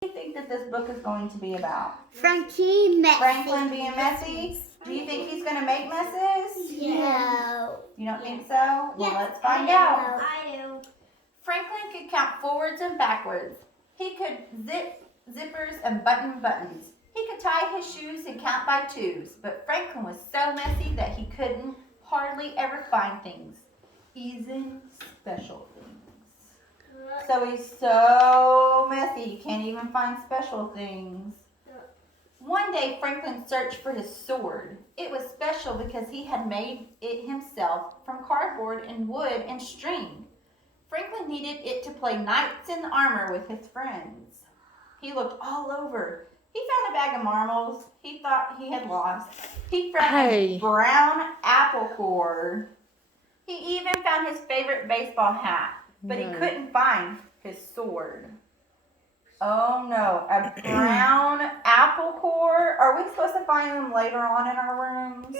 do you think that this book is going to be about? Franklin being messy? Do you think he's going to make messes? No. You don't think so? Well, let's find out. I do. Franklin could count forwards and backwards. He could zip zippers and button buttons. He could tie his shoes and count by twos. But Franklin was so messy that he couldn't hardly ever find things, even special things. So he's so messy, he can't even find special things. One day, Franklin searched for his sword. It was special because he had made it himself from cardboard and wood and string. Franklin needed it to play knights in armor with his friends. He looked all over. He found a bag of marbles he thought he had lost. He found a brown apple core. He even found his favorite baseball hat, but he couldn't find his sword. Oh no, a brown apple core? Are we supposed to find them later on in our rooms?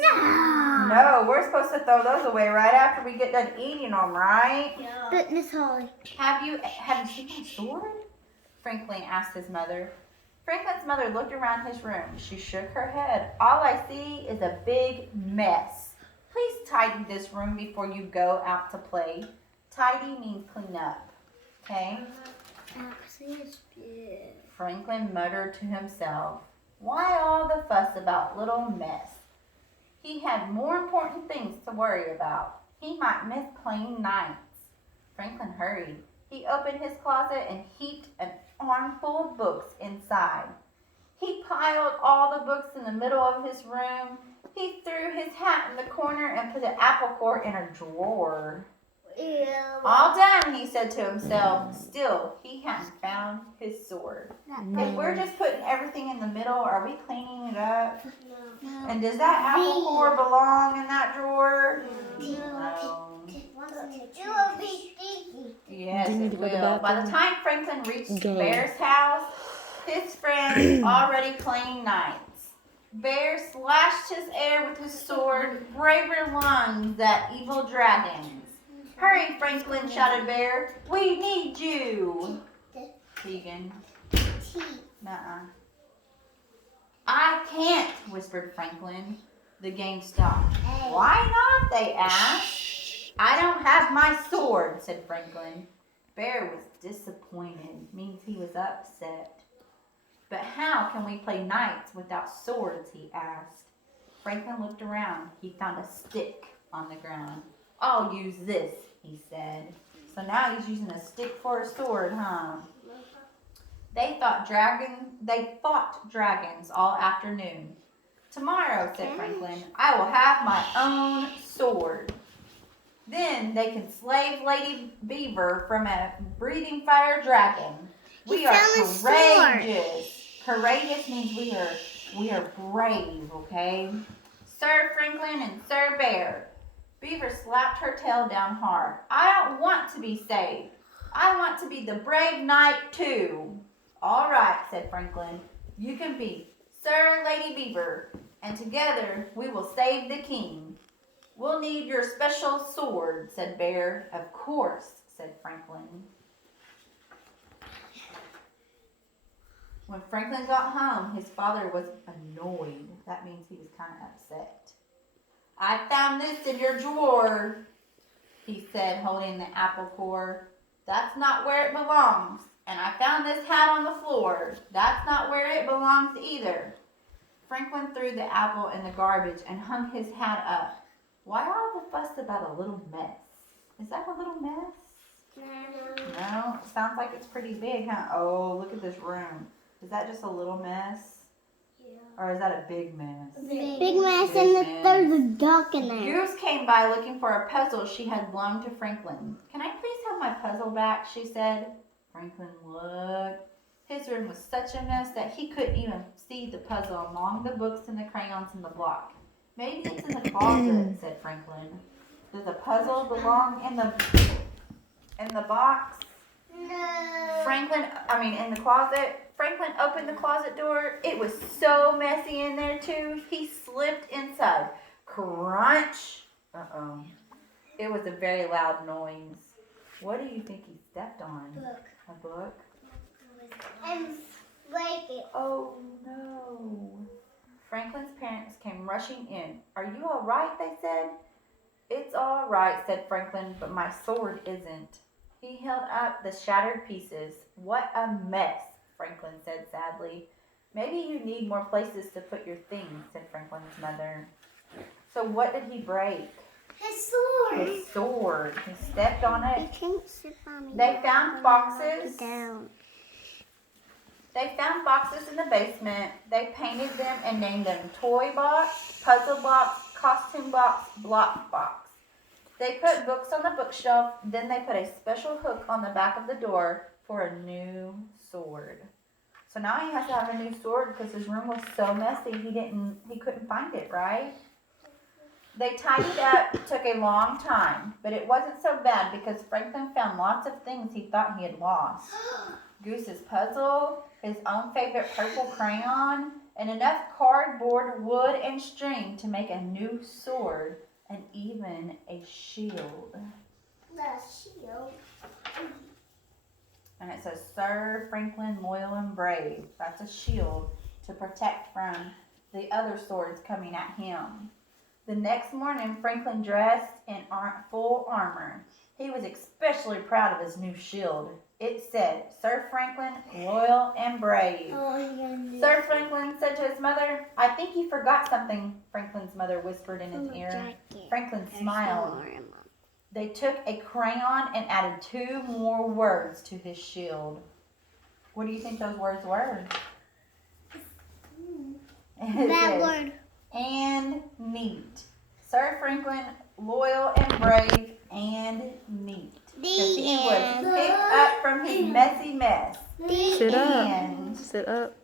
No, we're supposed to throw those away right after we get done eating them, right? Yeah. But Miss Holly, Have you seen my sword? Franklin asked his mother. Franklin's mother looked around his room. She shook her head. All I see is a big mess. Please tidy this room before you go out to play. Tidy means clean up, okay? Franklin muttered to himself, why all the fuss about little mess? He had more important things to worry about. He might miss playing nights. Franklin hurried. He opened his closet and heaped an armful of books inside. He piled all the books in the middle of his room. He threw his hat in the corner and put the apple core in a drawer. Ew. All done, he said to himself. Still, he hadn't found his sword. If we're just putting everything in the middle, are we cleaning it up? No. And does that apple core belong in that drawer? No. It will be stinky. Yes, it will. By the time Franklin reached Bear's house, his friends already playing knights. Bear slashed his air with his sword, braver lungs that evil dragons. Hurry, Franklin, shouted Bear. We need you. Keegan. Nuh-uh. I can't, whispered Franklin. The game stopped. Why not? They asked. I don't have my sword, said Franklin. Bear was disappointed. Means he was upset. But how can we play knights without swords, he asked. Franklin looked around. He found a stick on the ground. I'll use this, he said. So now he's using a stick for a sword, huh? They fought dragons all afternoon. Tomorrow, said Franklin, I will have my own sword. Then they can slay Lady Beaver from a breathing fire dragon. We are courageous. Courageous means we are brave, okay? Sir Franklin and Sir Bear. Beaver slapped her tail down hard. I don't want to be saved. I want to be the brave knight too. All right, said Franklin. You can be Sir and Lady Beaver, and together we will save the king. We'll need your special sword, said Bear. Of course, said Franklin. When Franklin got home, his father was annoyed. That means he was kind of upset. I found this in your drawer, he said, holding the apple core. That's not where it belongs. And I found this hat on the floor. That's not where it belongs either. Franklin threw the apple in the garbage and hung his hat up. Why all the fuss about a little mess? Is that a little mess? No, it sounds like it's pretty big, huh? Oh, look at this room. Is that just a little mess? Yeah. Or is that a big mess? Big mess, and there's a duck in there. Goose came by looking for a puzzle she had loaned to Franklin. Can I please have my puzzle back, she said. Franklin looked. His room was such a mess that he couldn't even see the puzzle among the books and the crayons in the block. Maybe it's in the closet, said Franklin. Does a puzzle belong in the box? No. In the closet. Franklin opened the closet door. It was so messy in there too. He slipped inside. Crunch. Uh-oh. It was a very loud noise. What do you think he stepped on? Book. A book? And it. Oh no. Franklin's parents came rushing in. Are you all right? They said. It's all right, said Franklin, but my sword isn't. He held up the shattered pieces. What a mess, Franklin said sadly. Maybe you need more places to put your things, said Franklin's mother. So what did he break? His sword. His sword. He stepped on You it. can't sit on me. They found boxes. Down. They found boxes in the basement. They painted them and named them Toy Box, Puzzle Box, Costume Box, Block Box. They put books on the bookshelf. Then they put a special hook on the back of the door for a new sword. So now he has to have a new sword because his room was so messy he couldn't find it, right? They tidied up. It took a long time, but it wasn't so bad because Franklin found lots of things he thought he had lost. Goose's puzzle, his own favorite purple crayon, and enough cardboard, wood, and string to make a new sword and even a shield. The shield. And it says, Sir Franklin, loyal and brave. That's a shield to protect from the other swords coming at him. The next morning, Franklin dressed in full armor. He was especially proud of his new shield. It said, Sir Franklin, loyal and brave. Sir Franklin said to his mother, I think you forgot something, Franklin's mother whispered in his ear. Franklin smiled. They took a crayon and added 2 more words to his shield. What do you think those words were? That word. And neat. Sir Franklin, loyal and brave and neat. Because he was picked up from his messy mess. Sit up. And Sit up.